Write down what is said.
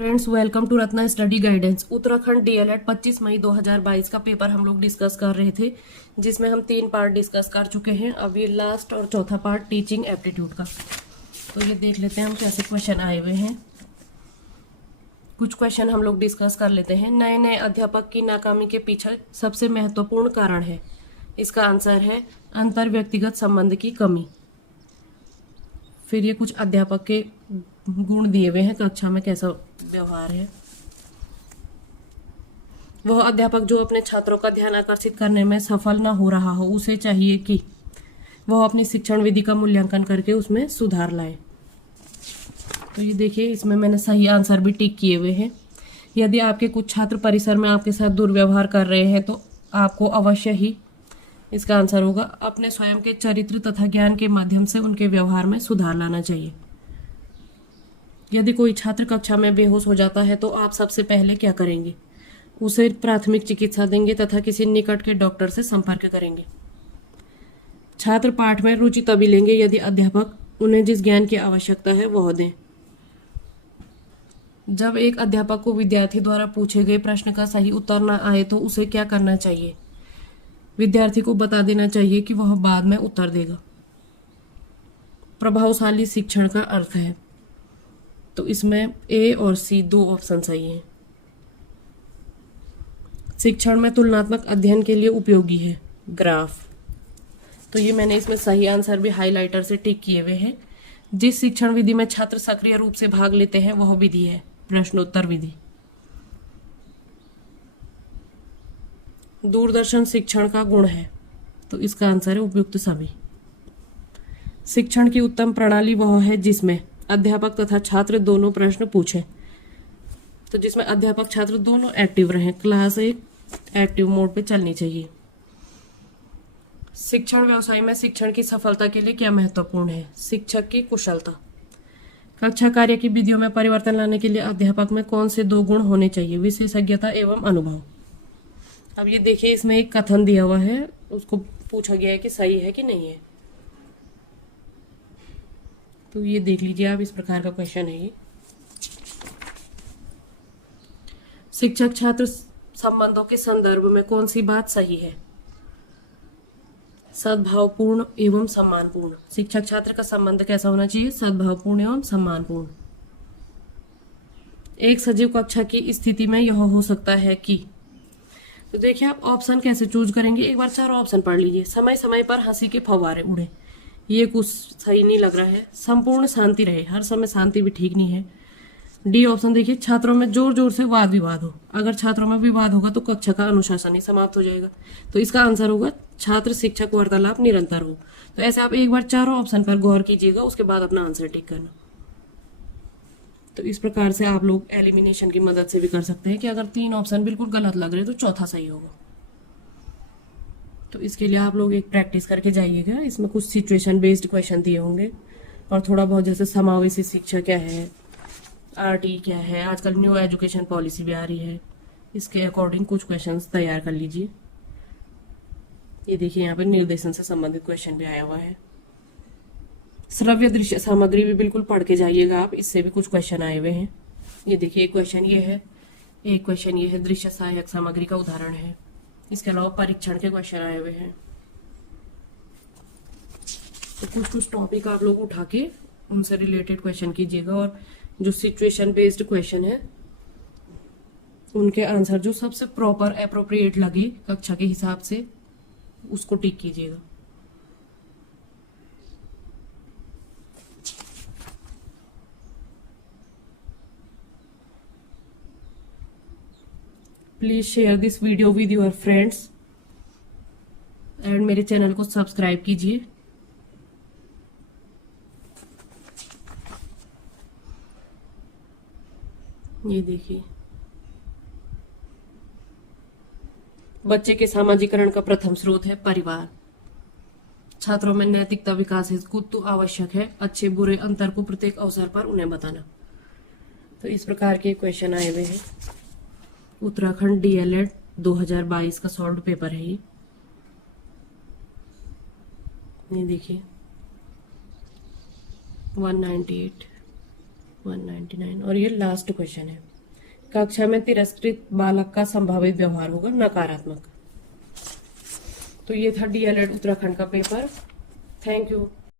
Friends, welcome to Ratna study guidance. Uttarakhand DElEd 25 मई 2022 का paper हम लोग डिस्कस कर रहे थे, जिसमें हम 3 पार्ट डिस्कस कर चुके हैं। अब ये लास्ट और चौथा पार्ट टीचिंग एप्टीट्यूड का। तो ये देख लेते हैं हम कैसे क्वेश्चन आए हुए हैं। कुछ क्वेश्चन हम लोग डिस्कस कर लेते हैं। नए नए अध्यापक की नाकामी के पीछे सबसे महत्वपूर्ण कारण है। इसका आंसर है अंतर व्यक्तिगत संबंध की कमी। फिर ये कुछ अध्यापक के गुण दिए हुए हैं, कक्षा में कैसा व्यवहार है। वह अध्यापक जो अपने छात्रों का ध्यान आकर्षित करने में सफल न हो रहा हो, उसे चाहिए कि वह अपनी शिक्षण विधि का मूल्यांकन करके उसमें सुधार लाए। तो ये देखिए, इसमें मैंने सही आंसर भी टिक किए हुए हैं। यदि आपके कुछ छात्र परिसर में आपके साथ दुर्व्यवहार कर रहे हैं तो आपको अवश्य ही, इसका आंसर होगा, अपने स्वयं के चरित्र तथा ज्ञान के माध्यम से उनके व्यवहार में सुधार लाना चाहिए। यदि कोई छात्र कक्षा में बेहोश हो जाता है तो आप सबसे पहले क्या करेंगे? उसे प्राथमिक चिकित्सा देंगे तथा किसी निकट के डॉक्टर से संपर्क करेंगे। छात्र पाठ में रुचि तभी लेंगे यदि अध्यापक उन्हें जिस ज्ञान की आवश्यकता है वह दें। जब एक अध्यापक को विद्यार्थी द्वारा पूछे गए प्रश्न का सही उत्तर न आए तो उसे क्या करना चाहिए? विद्यार्थी को बता देना चाहिए कि वह बाद में उत्तर देगा। प्रभावशाली शिक्षण का अर्थ है, तो इसमें ए और सी दो ऑप्शन सही हैं। शिक्षण में तुलनात्मक अध्ययन के लिए उपयोगी है ग्राफ। तो ये मैंने इसमें सही आंसर भी हाइलाइटर से टिक किए हुए हैं। जिस शिक्षण विधि में छात्र सक्रिय रूप से भाग लेते हैं वह विधि है प्रश्नोत्तर विधि। दूरदर्शन शिक्षण का गुण है, तो इसका आंसर है उपयुक्त सभी। शिक्षण की उत्तम प्रणाली वह है जिसमें अध्यापक तथा छात्र दोनों प्रश्न पूछें, तो जिसमें अध्यापक छात्र दोनों एक्टिव रहें। क्लास एक एक्टिव मोड पे चलनी चाहिए। शिक्षण व्यवसाय में शिक्षण की सफलता के लिए क्या महत्वपूर्ण है? शिक्षक की कुशलता। कक्षा कार्य की विधियों में परिवर्तन लाने के लिए अध्यापक में कौन से 2 गुण होने चाहिए? विशेषज्ञता एवं अनुभव। अब ये देखिए, इसमें एक कथन दिया हुआ है, उसको पूछा गया है कि सही है कि नहीं है। तो ये देख लीजिए आप, इस प्रकार का क्वेश्चन है ये। शिक्षक छात्र संबंधों के संदर्भ में कौन सी बात सही है? सद्भावपूर्ण एवं सम्मानपूर्ण। शिक्षक छात्र का संबंध कैसा होना चाहिए? सद्भावपूर्ण एवं सम्मानपूर्ण। एक सजीव कक्षा की स्थिति में यह हो सकता है कि, तो देखिए आप ऑप्शन कैसे चूज करेंगे। एक बार 4 ऑप्शन पढ़ लीजिए। समय समय पर हंसी के फव्वारे उड़े, ये कुछ सही नहीं लग रहा है। संपूर्ण शांति रहे, हर समय शांति भी ठीक नहीं है। डी ऑप्शन देखिए, छात्रों में जोर जोर से वाद विवाद हो। अगर छात्रों में विवाद होगा तो कक्षा का अनुशासन ही समाप्त हो जाएगा। तो इसका आंसर होगा छात्र शिक्षक वार्तालाप निरंतर हो। तो ऐसे आप एक बार 4 ऑप्शन पर गौर कीजिएगा, उसके बाद अपना आंसर टिक करना। तो इस प्रकार से आप लोग एलिमिनेशन की मदद से भी कर सकते हैं कि अगर 3 ऑप्शन बिल्कुल गलत लग रहे तो चौथा सही होगा। तो इसके लिए आप लोग एक प्रैक्टिस करके जाइएगा। इसमें कुछ सिचुएशन बेस्ड क्वेश्चन दिए होंगे और थोड़ा बहुत जैसे समावेशी शिक्षा क्या है, आरटी क्या है, आजकल न्यू एजुकेशन पॉलिसी भी आ रही है, इसके अकॉर्डिंग कुछ क्वेश्चंस तैयार कर लीजिए। ये देखिए, यहाँ पे निर्देशन से संबंधित क्वेश्चन भी आया हुआ है। श्रव्य दृश्य सामग्री भी बिल्कुल पढ़ के जाइएगा आप, इससे भी कुछ क्वेश्चन आए हुए हैं। ये देखिए, एक क्वेश्चन ये है, एक क्वेश्चन ये है, दृश्य सहायक सामग्री का उदाहरण है। इसके अलावा परीक्षण के क्वेश्चन आए हुए हैं। तो कुछ कुछ टॉपिक आप लोग उठा के उनसे रिलेटेड क्वेश्चन कीजिएगा, और जो सिचुएशन बेस्ड क्वेश्चन है उनके आंसर जो सबसे प्रॉपर एप्रोप्रिएट लगे कक्षा के हिसाब से, उसको टिक कीजिएगा। Please share this video with your friends and मेरे चैनल को सब्सक्राइब कीजिए। ये देखिए, बच्चे के सामाजिकरण का प्रथम स्रोत है परिवार। छात्रों में नैतिकता विकास हेतु आवश्यक है अच्छे बुरे अंतर को प्रत्येक अवसर पर उन्हें बताना। तो इस प्रकार के क्वेश्चन आए हुए हैं। उत्तराखंड डीएलएड 2022 का सॉल्व पेपर है ये देखिए, 198 199 और ये लास्ट क्वेश्चन है। कक्षा में तिरस्कृत बालक का संभावित व्यवहार होगा नकारात्मक। तो ये था डीएलएड उत्तराखंड का पेपर। Thank you.